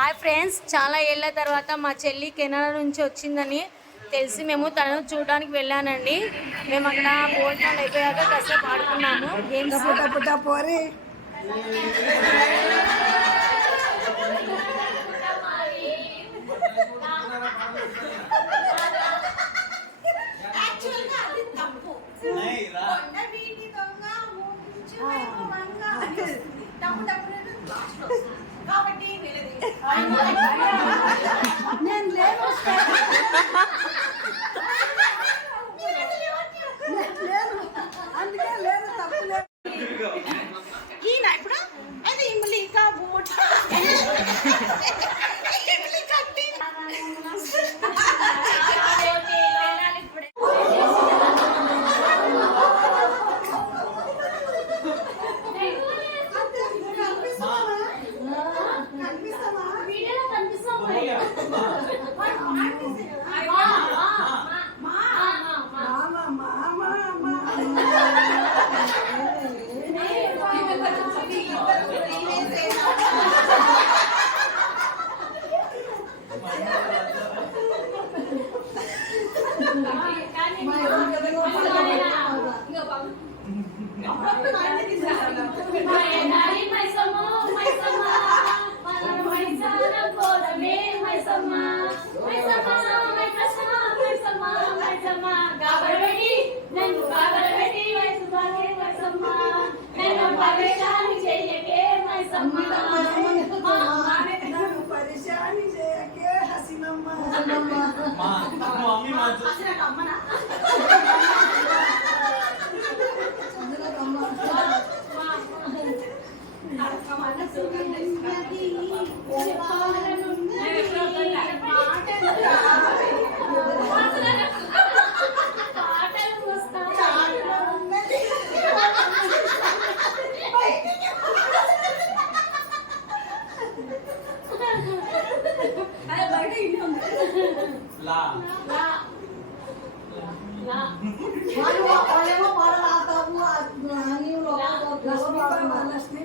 Hi friends చాలా ఏళ్ళ తర్వాత మా చెల్లి కెనడా నుంచి వచ్చిందని తెలిసి మేము తనను చూడడానికి వెళ్ళానండి మేము అక్కడ భోజనాలు అయిపోయాక కాసేపు ఆడుకున్నాము గేమ్స్ परेशानी जइए के मैं सम्मान माने परेशान जइए के हसीन अम्मा मां मम्मी मां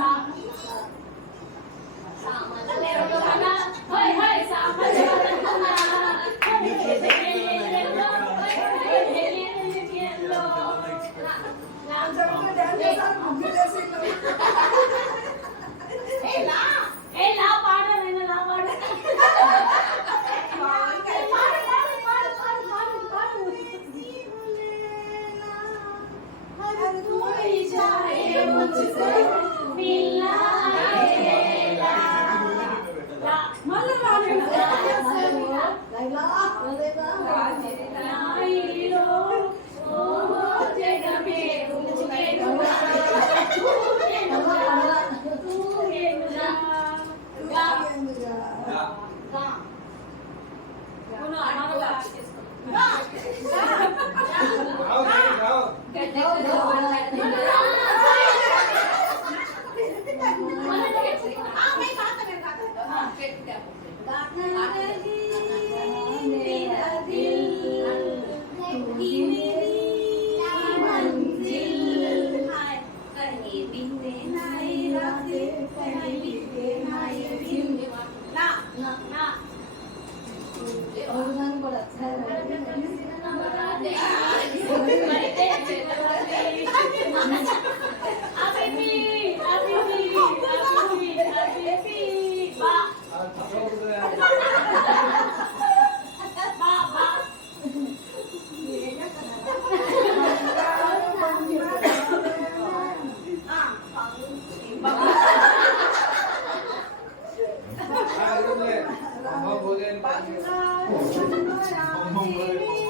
さ Okay, no, no, no. 啊，唱着让黎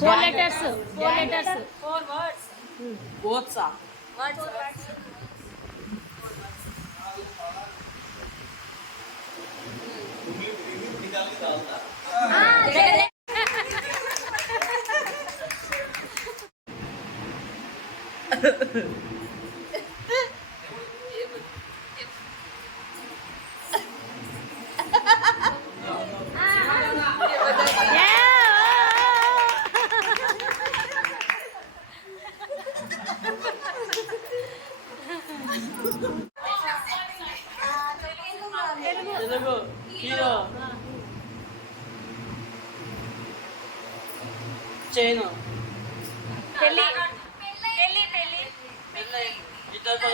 Four letters. Four letters. Four words. Hmm. Both are. Words. words. Ha ha ha.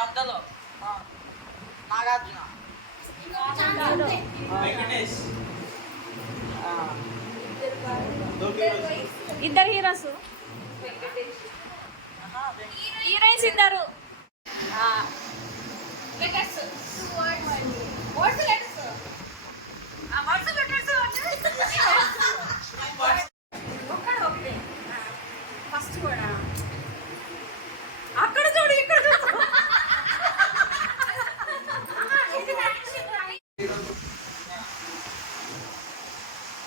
మద్దలో Nagarjuna ఇద్దరు హీరోస్ హీరోయిన్స్ ఇద్దరు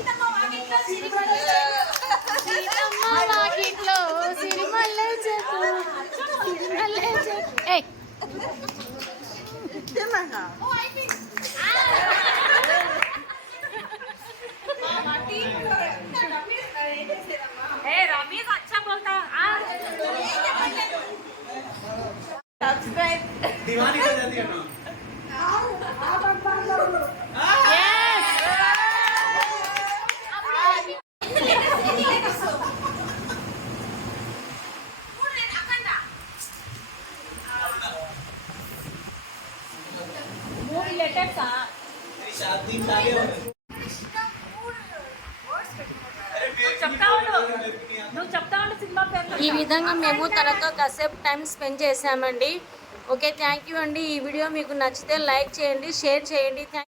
సీతమ్మ వాకిట్లో సిరిమల్లె సీతమ్మ వాకిట్లో సిరిమల్లె చెట్టు సిరిమల్లె చెట్టు ఏయ్ తెమ్మన్నా ఓ అయిపోయింది दीवानी हो जाती है ना ఈ విధంగా మేము తనతో కాసేపు టైం స్పెండ్ చేశామండి ఓకే థ్యాంక్ యూ అండి ఈ వీడియో మీకు నచ్చితే లైక్ చేయండి షేర్ చేయండి థ్యాంక్